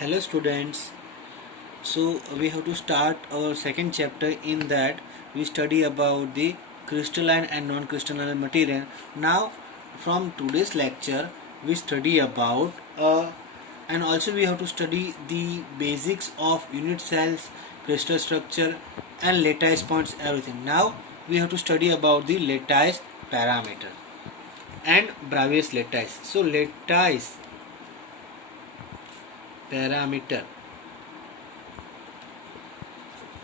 Hello students. So we have to start our second chapter. In that we study about the crystalline and non-crystalline material. Now from today's lecture we study about and also we have to study the basics of unit cells, crystal structure and lattice points, everything. Now we have to study about the lattice parameter and Bravais lattice. So lattice parameter,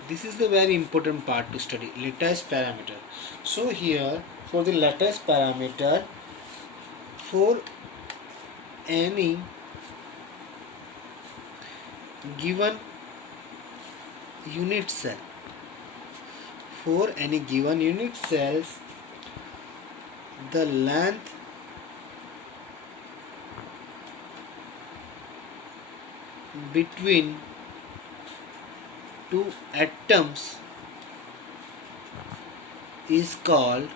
this is the very important part to study, lattice parameter. So here for the lattice parameter, for any given unit cell, for any given unit cells, the length between two atoms is called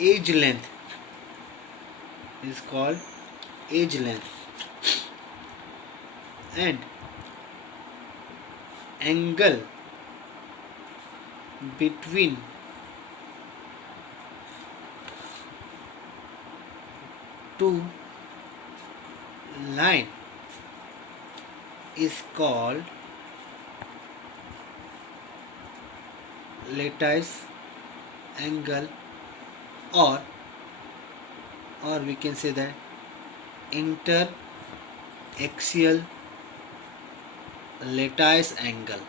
edge length, is called edge length, and angle between two line is called lattice angle, or we can say that interaxial lattice angle.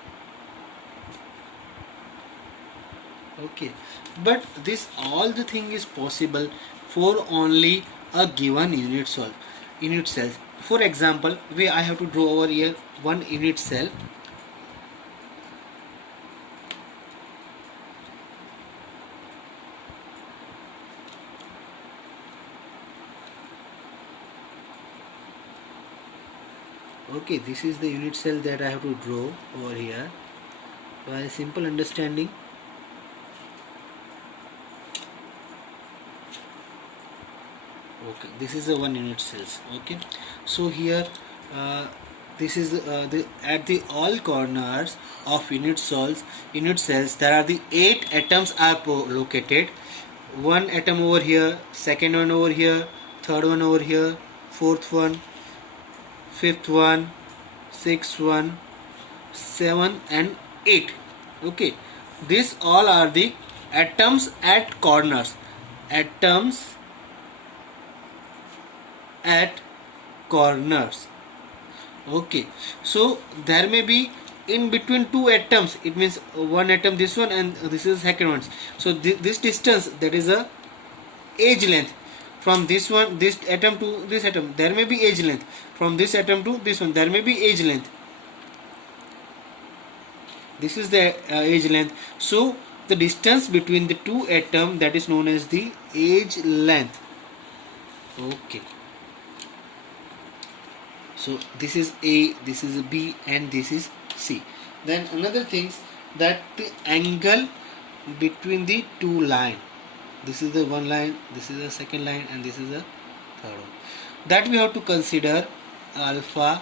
Okay, but this all the thing is possible for only a given unit cells. For example, I have to draw over here one unit cell. Okay, this is the unit cell that I have to draw over here by a simple understanding. Okay, this is the one unit cells. Okay, so here this is at the all corners of unit cells there are the 8 atoms are located. One atom over here, second one over here, third one over here, fourth one, fifth one, sixth one, 7 and 8. Okay, these all are the atoms at corners, atoms at corners. Okay, so there may be in between two atoms, it means one atom, this one, and this is second one. So this distance, that is a edge length. From this one, this atom to this atom, there may be edge length. From this atom to this one, there may be edge length. This is the edge length. So the distance between the two atoms, that is known as the edge length. Okay, so this is A, this is B, and this is C. Then another thing, that the angle between the two line, this is the one line, this is the second line, and this is the third one, that we have to consider alpha,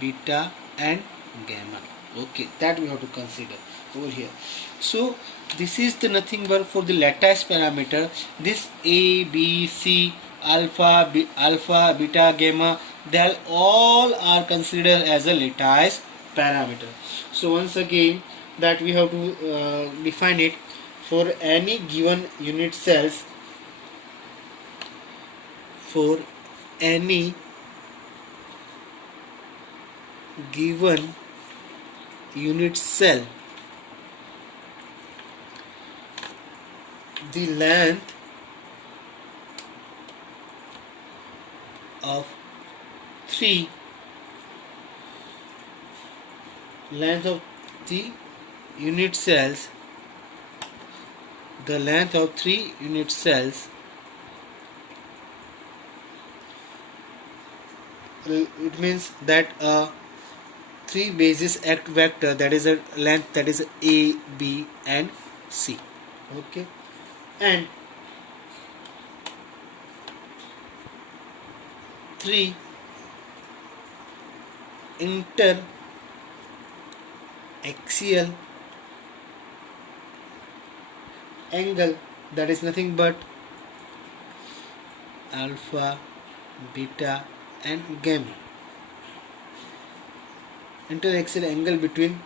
beta and gamma. Okay, that we have to consider over here. So this is the nothing but for the lattice parameter, this A, B, C, alpha, beta, gamma, they all are considered as a lattice parameter. So once again, that we have to define it for any given unit cells, for any given unit cell, the length of the unit cells, the length of 3 unit cells, it means that 3 basis act vector, that is a length, that is A, B and C. Okay, and three inter axial angle, that is nothing but alpha, beta and gamma. Interaxial angle between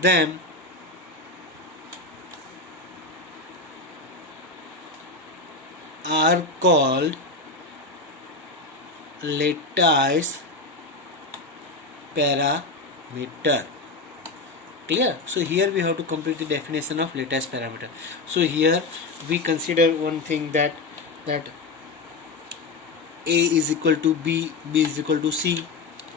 them are called lattice parameter. Clear? So here we have to complete the definition of lattice parameter. So here we consider one thing, that A is equal to B, B is equal to C.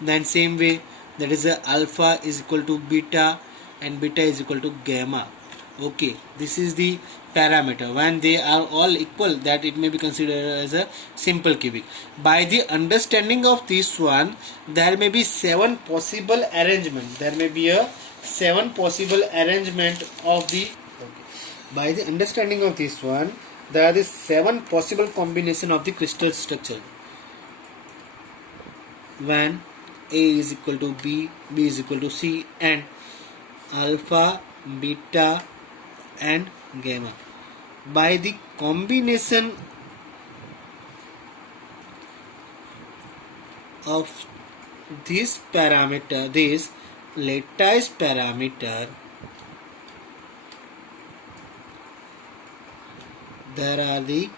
Then same way, that is alpha is equal to beta and beta is equal to gamma. Okay, this is the parameter. When they are all equal, that it may be considered as a simple cubic. By the understanding of this one, there may be 7 possible arrangement. There may be a 7 possible arrangement of the. Okay. By the understanding of this one, there are the 7 possible combination of the crystal structure. When A is equal to B, B is equal to C, and alpha, beta and gamma. By the combination of this parameter, this lattice parameter, there are the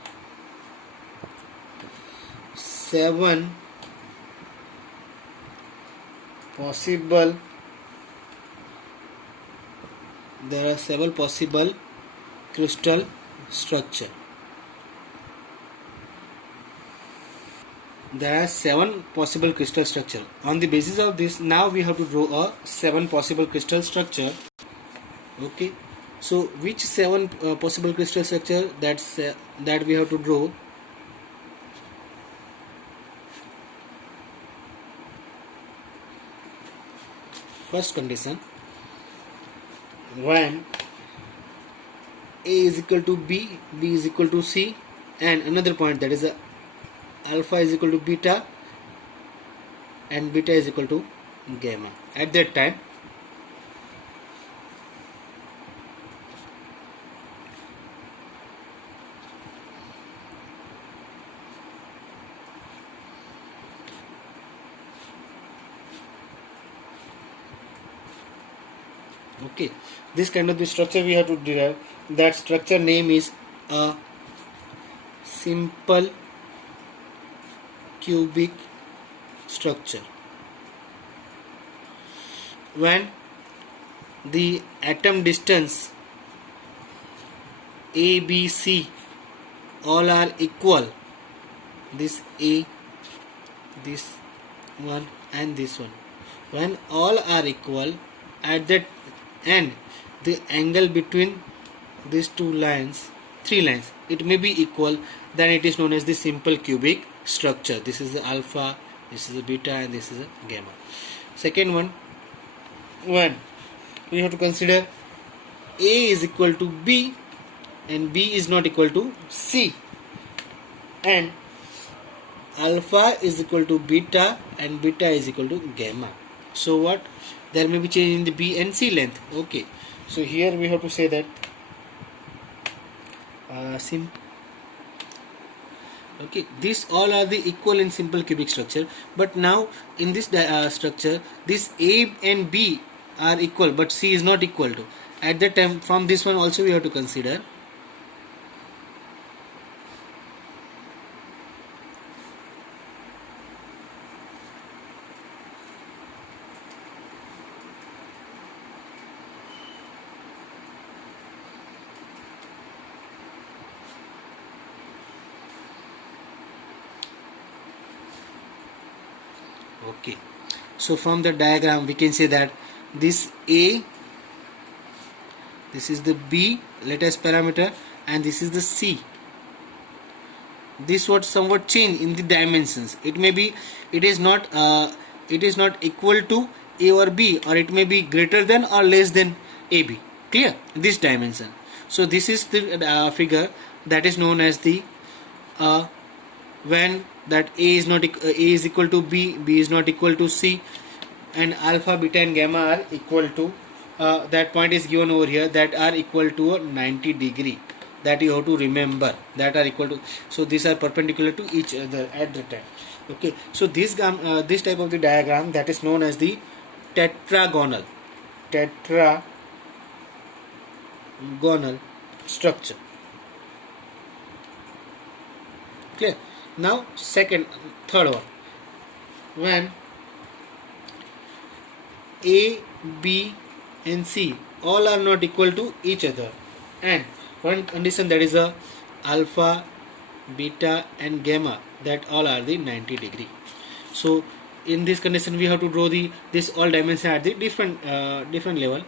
7 possible, there are 7 possible crystal structure. There are 7 possible crystal structure. On the basis of this, now we have to draw a 7 possible crystal structure. Okay, so which 7 possible crystal structure that we have to draw? First condition, when A is equal to B, B is equal to C, and another point, that is alpha is equal to beta and beta is equal to gamma. At that time, okay, this kind of the structure we have to derive. That structure name is a simple cubic structure. When the atom distance A, B, C all are equal, this A, this one and this one, when all are equal, at that end the angle between these two lines, 3 lines, it may be equal, then it is known as the simple cubic structure. This is the alpha, this is the beta and this is the gamma. Second one, when we have to consider A is equal to B and B is not equal to C, and alpha is equal to beta and beta is equal to gamma. So what? There may be change in the B and C length. Okay, so here we have to say that okay, these all are the equal in simple cubic structure, but now in this structure, this A and B are equal but C is not equal to. At that time, from this one also we have to consider okay. So from the diagram we can say that this A, this is the B lattice parameter, and this is the C. This what somewhat change in the dimensions. It may be, it is not equal to A or B, or it may be greater than or less than AB. Clear? This dimension. So this is the figure that is known as the when that A is equal to B, B is not equal to C, and alpha, beta and gamma are equal to that point is given over here, that are equal to a 90 degree, that you have to remember, that are equal to, so these are perpendicular to each other at the time. Okay, so this type of the diagram, that is known as the tetragonal structure. Clear? Now third one, when A, B and C all are not equal to each other, and one condition, that is a alpha, beta and gamma, that all are the 90 degree. So in this condition we have to draw this all dimension at the different level.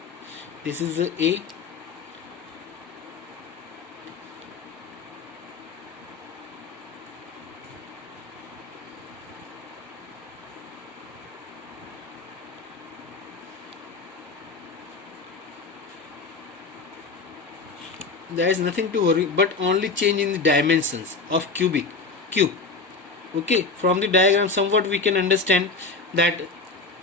This is the A, there is nothing to worry, but only change in the dimensions of cube. Okay, from the diagram somewhat we can understand that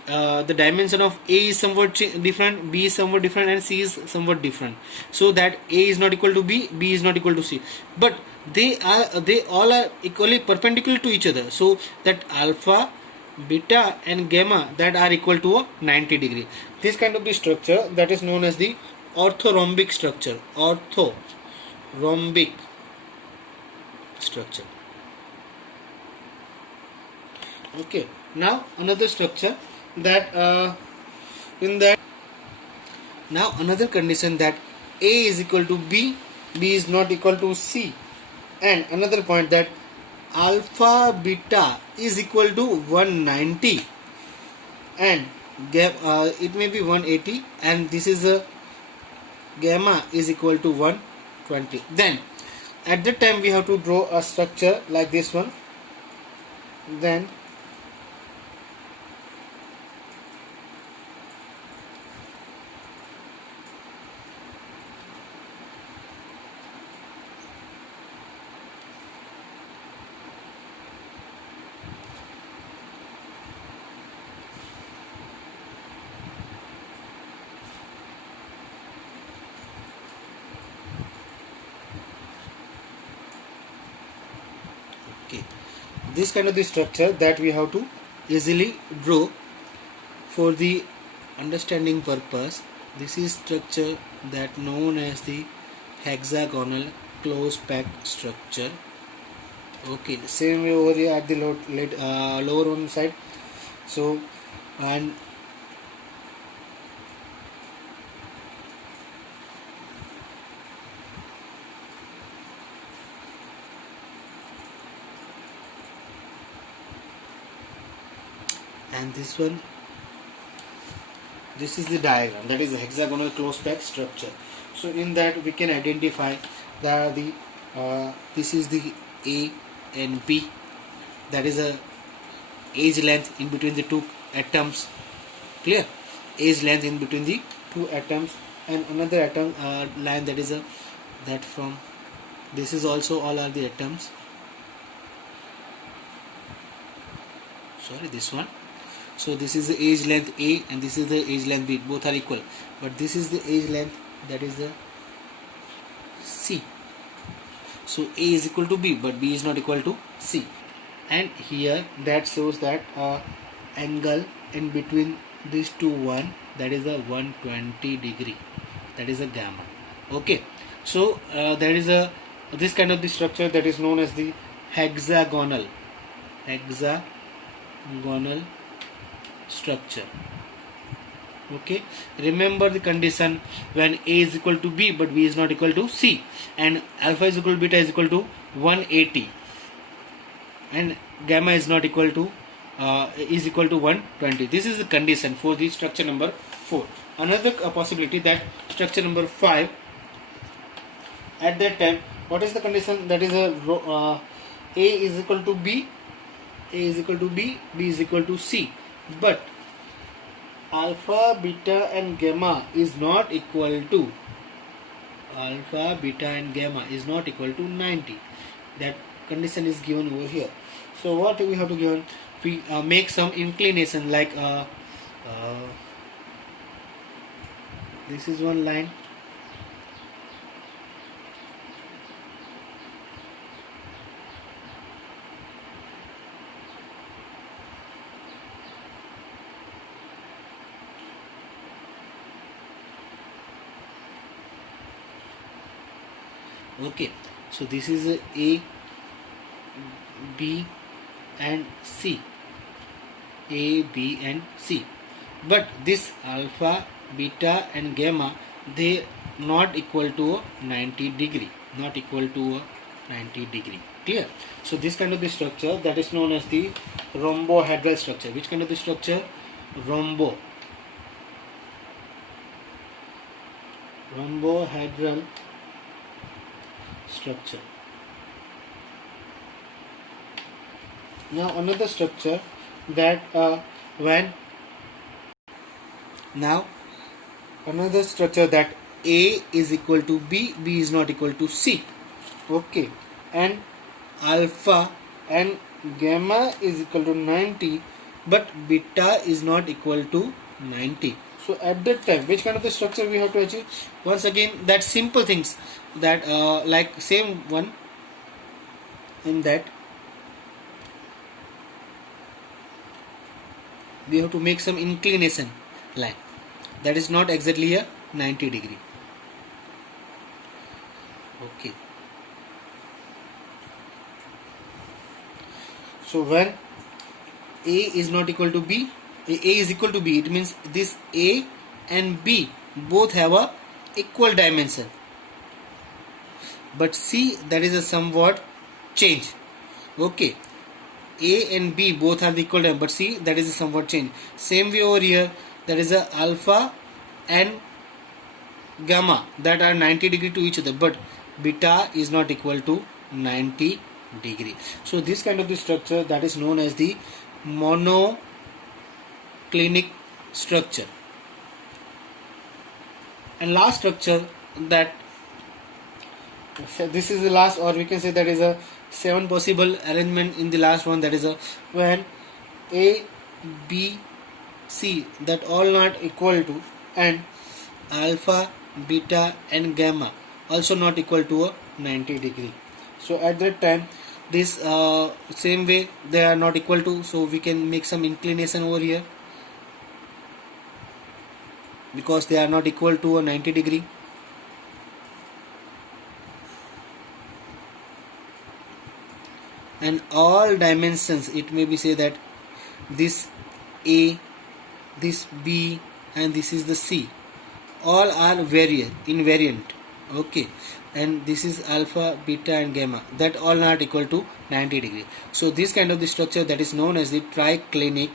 the dimension of A is somewhat different, B is somewhat different, and C is somewhat different, so that A is not equal to B, B is not equal to C, but they all are equally perpendicular to each other, so that alpha, beta and gamma, that are equal to a 90 degree. This kind of the structure, that is known as the orthorhombic structure. Okay, now another structure, that now another condition, that A is equal to B, B is not equal to C, and another point, that alpha, beta is equal to 190 and it may be 180, and this is a gamma is equal to 120. Then at that time we have to draw a structure like this one. Then this kind of the structure that we have to easily draw for the understanding purpose. This is structure that known as the hexagonal close packed structure. Okay, same way over here at the lower one side. So, and this one, this is the diagram, that is the hexagonal close packed structure. So in that we can identify that this is the A and B, that is a edge length in between the two atoms. Clear? Edge length in between the two atoms, and another atom line, that is that from this is also all are the atoms. Sorry, this one. So this is the edge length A and this is the edge length B, both are equal, but this is the edge length, that is the C. So A is equal to B, but B is not equal to C. And here that shows that angle in between these two that is a 120 degree, that is a gamma. Okay, so there is this kind of the structure that is known as the hexagonal structure. Okay, remember the condition when A is equal to B but B is not equal to C, and alpha is equal to beta is equal to 180, and gamma is not equal to is equal to 120. This is the condition for the structure number 4. Another possibility, that structure number 5, at that time what is the condition, that is A is equal to B, A is equal to B, B is equal to C, but alpha, beta and gamma is not equal to 90. That condition is given over here. So what we have to give? We make some inclination like this is one line. Okay, so this is A, B and C. A, B and C. But this alpha, beta and gamma, they not equal to a 90 degree. Not equal to a 90 degree. Clear? So this kind of the structure that is known as the rhombohedral structure. Which kind of the structure? Rhombohedral structure. Now another structure that another structure that A is equal to B, B is not equal to C. Okay, and alpha and gamma is equal to 90, but beta is not equal to 90. So at that time, which kind of the structure we have to achieve? Once again, that simple things that like same one in that we have to make some inclination line that is not exactly a 90 degree. Okay. So when A is not equal to B, A is equal to B, it means this A and B both have a equal dimension. But C, that is a somewhat change. Okay. A and B both are the equal dimension, but C, that is a somewhat change. Same way over here, there is a alpha and gamma that are 90 degree to each other, but beta is not equal to 90 degree. So this kind of the structure that is known as the monoclinic structure. And last structure that this is the last, or we can say that is a 7 possible arrangement in the last one, that is a when A, B, C that all not equal to, and alpha, beta and gamma also not equal to a 90 degree. So at that time this same way they are not equal to, so we can make some inclination over here because they are not equal to a 90 degree. And all dimensions, it may be say that this A, this B and this is the C, all are invariant. Okay, and this is alpha, beta and gamma, that all not equal to 90 degree. So this kind of the structure that is known as the triclinic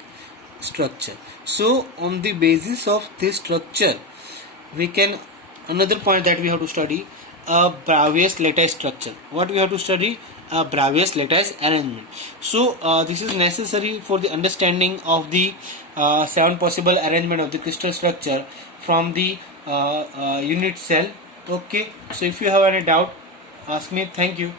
structure. So on the basis of this structure we can, another point that we have to study, a Bravais lattice structure. What we have to study? A Bravais lattice arrangement. So this is necessary for the understanding of the 7 possible arrangement of the crystal structure from the unit cell. Okay, so if you have any doubt, ask me. Thank you.